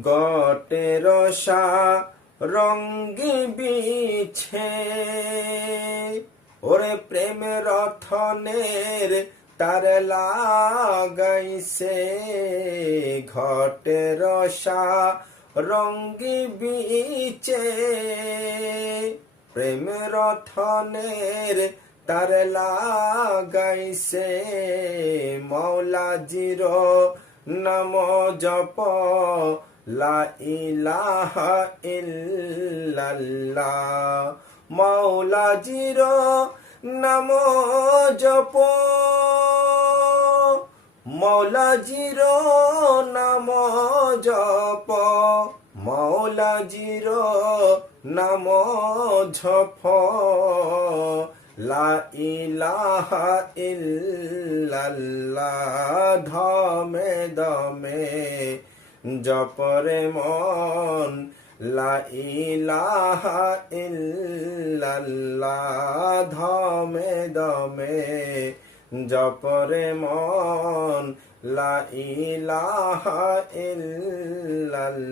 গটে রসা রঙ্গি বিছে। ওরে প্রেম রথনের তার লাগাইছে। ঘটে রসা রঙ্গি বিচে প্রেম রথনের তার লাগাইছে। মৌলাজির নম জপ লা ইলাহা ইল্লাল্লাহ। মৌলাজির নম জপ। মৌলাজির নাম জপ। মৌলাজির নাম ঝপ লা ইলাহা ইল্লাল্লাহ। ধমে দমে জপরে মন লা ইলাহা ইল্লাল্লাহ ধমে দমে। জপরে মন লা ইলাহা ইল্লাল্লাহ।